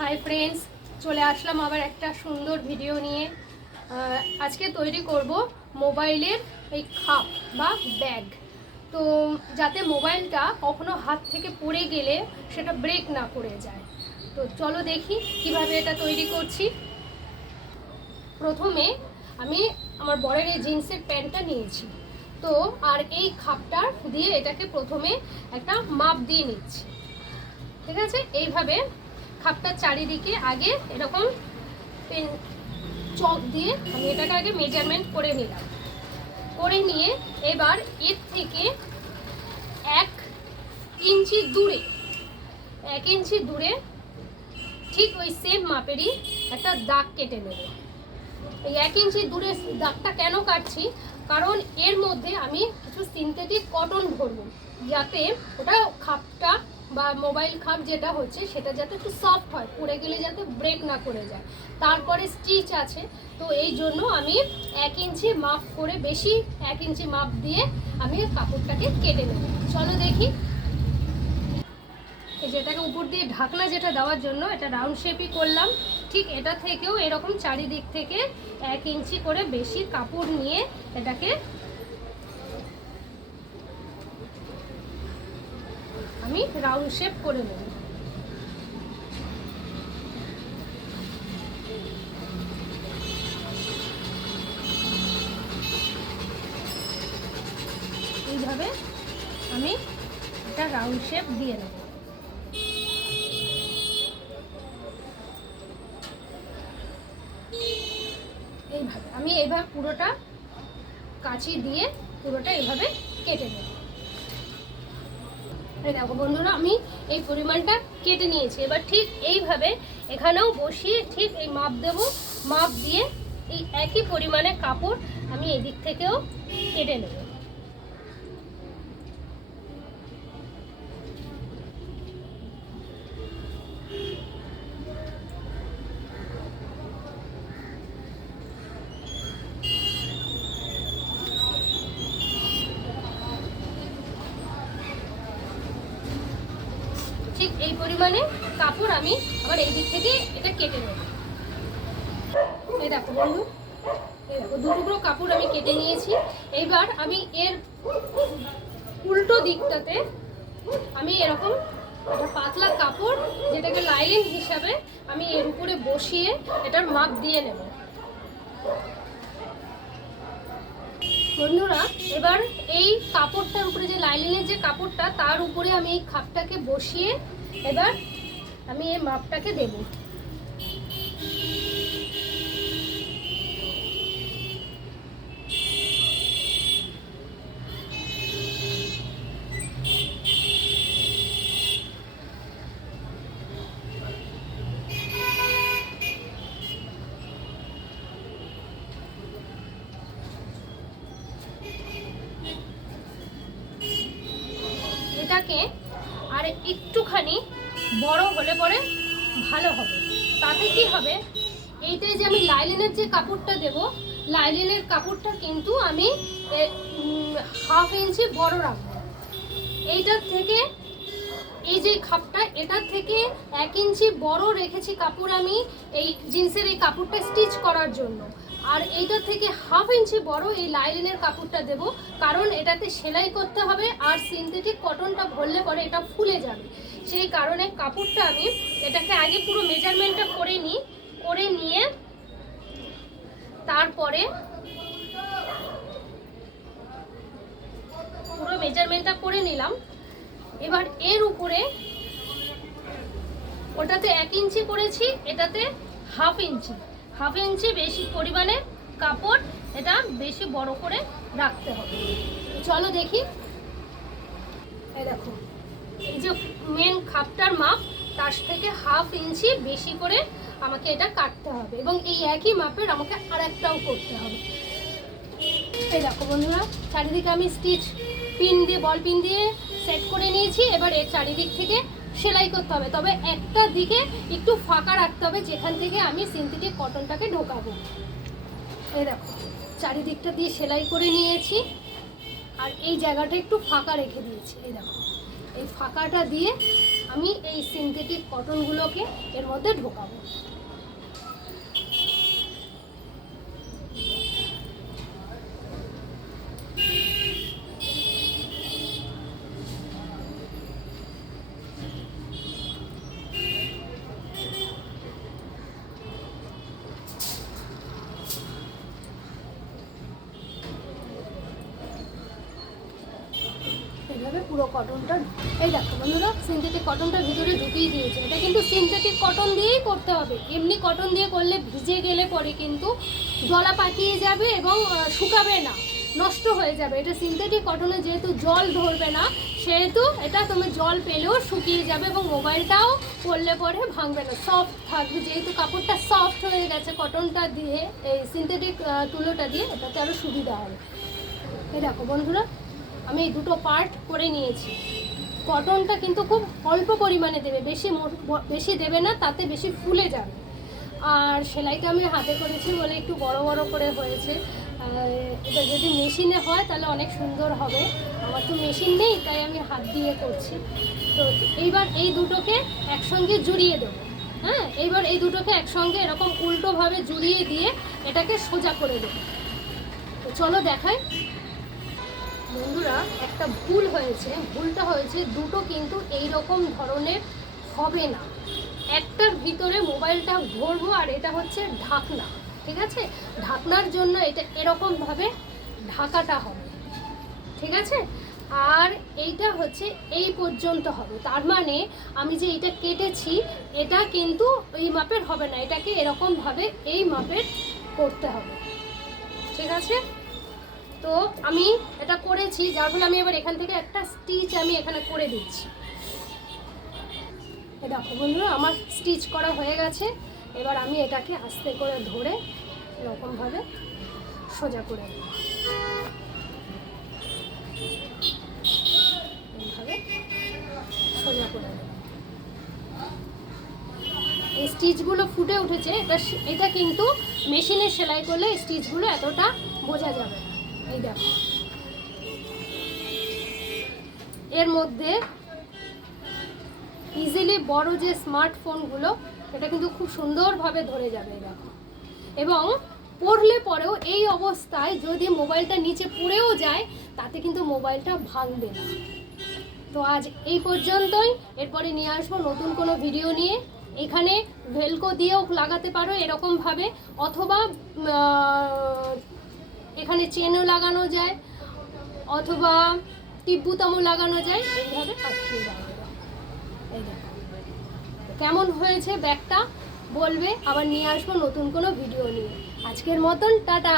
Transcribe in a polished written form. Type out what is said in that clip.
Hi friends, চলে আসলাম আবার একটা সুন্দর ভিডিও নিয়ে। আজকে তৈরি করব মোবাইলের এই খাপ বা ব্যাগ। তো যাতে মোবাইলটা কখনো হাত থেকে পড়ে গেলে সেটা ব্রেক না করে যায়। তো চলো দেখি কিভাবে এটা তৈরি করছি। প্রথমে আমি আমার বরের এই জিন্সের প্যান্টটা নিয়েছি, তো আর এই খাপটা দিয়ে এটাকে প্রথমে একটা মাপ দিয়ে নিচ্ছি। ঠিক আছে, এইভাবে খাপটার চারিদিকে আগে এরকম চক দিয়ে আমি এটাকে আগে মেজারমেন্ট করে নিলাম। করে নিয়ে এবার এর থেকে 1 ইঞ্চি দূরে 1 ইঞ্চি দূরে ঠিক ওই সেম মাপেরই একটা দাগ কেটে নেব। এই 1 ইঞ্চি দূরে দাগটা কেন কাটছি, কারণ এর মধ্যে আমি কিছু সিনথেটিক কটন ভরবো, যাতে ওটা খাপটা বা মোবাইল খাপ যেটা হচ্ছে সেটা যাতে একটু সফট হয়, পড়ে গেলে যাতে ব্রেক না করে যায়। তারপরে স্টিচ আছে, তো এই জন্য আমি 1 ইঞ্চি মাপ করে, বেশি 1 ইঞ্চি মাপ দিয়ে আমি কাপড়টাকে কেটে নেব। চলো দেখি। এই যেটাকে উপর দিয়ে ঢাকনা যেটা দেওয়ার জন্য এটা রাউন্ড শেপই করলাম। ঠিক এটা থেকেও এরকম চারিদিক থেকে 1 ইঞ্চি করে বেশি কাপড় নিয়ে এটাকে আমি রাউন্ড শেপ করে নেব। এইভাবে আমি এটা রাউন্ড শেপ দিয়ে নেব। এইভাবে আমি এইভাবে পুরোটা কাঁচি দিয়ে পুরোটা এইভাবে কেটে নেব। দেখো বন্ধুরা, আমি এই পরিমাণটা কেটে নিয়েছি। এবার ঠিক এইভাবে এখানেও বসিয়ে ঠিক এই মাপ দেব। মাপ দিয়ে এই একই পরিমাণে কাপড় আমি এদিক থেকেও কেটে নেব। ঠিক এই পরিমাণে কাপড় আমি আবার এই দিক থেকে এটা কেটে নেব। এই দেখো বন্ধু, এই দেখো 2 টুকরো কাপড় আমি কেটে নিয়েছি। এইবার আমি এর উল্টো দিকটাতে আমি এরকম একটা পাতলা কাপড়, যেটাকে লাইলিন হিসাবে আমি এর উপরে বসিয়ে এটার মাপ দিয়ে নেব। বন্ধুরা, এবার এই কাপড়টার উপরে, যে লাইলিনের যে কাপড়টা, তার উপরে আমি এই খাপটাকে বসিয়ে এবার আমি এই মাপটাকে দেব। এটাকে আর একটুখানি বড় হলে পরে ভালো হবে। তাতে কি হবে, এইটাই যে আমি লাইলিনের যে কাপড়টা দেব, লাইলিনের কাপড়টা কিন্তু আমি 1/2 ইঞ্চি বড় রাখবো। এইটার থেকে, এই যে খাপটা, এটার থেকে 1 ইঞ্চি বড় রেখেছি কাপড় আমি এই জিন্সের এই কাপড়টা স্টিচ করার জন্য। আর এইটার থেকে 1/2 ইঞ্চি বড় এই লাইলিনের কাপড়টা দেব, কারণ এটাতে সেলাই করতে হবে আর সিনথেটিক কটনটা ভরলে পরে এটা ফুলে যাবে। সেই কারণে কাপড়টা আমি এটাকে আগে পুরো মেজারমেন্টটা করে নিয়ে তারপরে পুরো মেজারমেন্টটা করে নিলাম। এবার এর উপরে, ওটাতে 1 ইঞ্চি করেছি, এটাতে 1/2 ইঞ্চি বেশি পরিমাণে কাপড়, এটা বেশি বড় করে রাখতে হবে। চলো দেখি। এই দেখো, এই যে মেন খাপটার মাপ, তার থেকে 1/2 ইঞ্চি বেশি করে আমাকে এটা কাটতে হবে, এবং এই একই মাপের আমাকে আরেকটাও করতে হবে। এই দেখো বন্ধুরা, চারিদিকে আমি স্টিচ পিন দিয়ে, বল পিন দিয়ে সেট করে নিয়েছি। এবার এর চারিদিক থেকে সেলাই করতে হবে, তবে একটা দিকে একটু ফাঁকা রাখতে হবে যেখান থেকে আমি সিনথেটিক কটনটাকে ঢোকাবো। এই দেখো, চারিদিকটা দিয়ে সেলাই করে নিয়েছি আর এই জায়গাটা একটু ফাঁকা রেখে দিয়েছি। এই দেখো, এই ফাঁকাটা দিয়ে আমি এই সিনথেটিক কটনগুলোকে এর মধ্যে ঢোকাবো। এইভাবে পুরো কটনটা, এই দেখো বন্ধুরা সিনথেটিক কটনটা ভিতরে ঢুকিয়ে দিয়েছে। এটা কিন্তু সিনথেটিক কটন দিয়েই করতে হবে, এমনি কটন দিয়ে করলে ভিজে গেলে পরে কিন্তু গলা পাকিয়ে যাবে এবং শুকাবে না, নষ্ট হয়ে যাবে। এটা সিনথেটিক কটনে যেহেতু জল ধরবে না, সেহেতু এটা তুমি জল পেলেও শুকিয়ে যাবে এবং মোবাইলটাও পরলে পরে ভাঙবে না, সফট থাকবে। যেহেতু কাপড়টা সফট হয়ে গেছে কটনটা দিয়ে, এই সিনথেটিক তুলোটা দিয়ে, এটাতে আরও সুবিধা হবে। এই দেখো বন্ধুরা আমি এই দুটো পার্ট করে নিয়েছি। কটনটা কিন্তু খুব অল্প পরিমাণে দেবে, বেশি দেবে না, তাতে বেশি ফুলে যাবে। আর সেলাইটা আমি হাতে করেছি বলে একটু বড় বড় করে হয়েছে। এটা যদি মেশিনে হয় তাহলে অনেক সুন্দর হবে, আমার তো মেশিন নেই তাই আমি হাত দিয়ে করছি। তো এইবার এই দুটোকে একসঙ্গে জুড়িয়ে দেবো। হ্যাঁ, এইবার এই দুটোকে একসঙ্গে এরকম উল্টোভাবে জুড়িয়ে দিয়ে এটাকে সোজা করে দেবো। তো চলো দেখাই। বন্ধুরা একটা ভুল হয়েছে, ভুলটা হয়েছে দুটো কিন্তু এই রকম ধরনের হবে না। একটার ভিতরে মোবাইলটা ভরবো আর এটা হচ্ছে ঢাকনা, ঠিক আছে? ঢাকনার জন্য এটা এরকমভাবে ঢাকাটা হবে, ঠিক আছে? আর এইটা হচ্ছে এই পর্যন্ত হবে, তার মানে আমি যে এটা কেটেছি এটা কিন্তু এই মাপের হবে না, এটাকে এরকমভাবে এই মাপের করতে হবে, ঠিক আছে? তো আমি এটা করেছি, যার ফলে আমি এবার এখান থেকে একটা স্টিচ আমি এখানে করে দিচ্ছি। দেখো বন্ধুরা আমার স্টিচ করা হয়ে গেছে। এবার আমি এটাকে আস্তে করে ধরে এরকমভাবে সোজা করে দেব, এইভাবে সোজা করে দেব। এই স্টিচগুলো ফুটে উঠেছে, এটা কিন্তু মেশিনে সেলাই করলে স্টিচগুলো এতটা বোঝা যাবে না। এই দেখো এর মধ্যে ইজিলি বড় যে স্মার্টফোনগুলো এটা কিন্তু খুব সুন্দরভাবে ধরে যাবে, দেখো। এবং পড়লে পরেও এই অবস্থায় যদি মোবাইলটা নিচে পড়েও যায় তাতে কিন্তু মোবাইলটা ভাঙবে না। তো আজ এই পর্যন্তই, এরপরে নিয়ে আসবো নতুন কোনো ভিডিও নিয়ে। এখানে ভেলকো দিয়েও লাগাতে পারো এরকমভাবে, অথবা এখানে চেনও লাগানো যায়, অথবা টিপ বুতামও লাগানো যায়, এইভাবে আটকিয়ে দেওয়া। এই দেখো কেমন হয়েছে ব্যাগটা বলবে, আবার নিয়ে আসবো নতুন কোনো ভিডিও নিয়ে। আজকের মতন টাটা।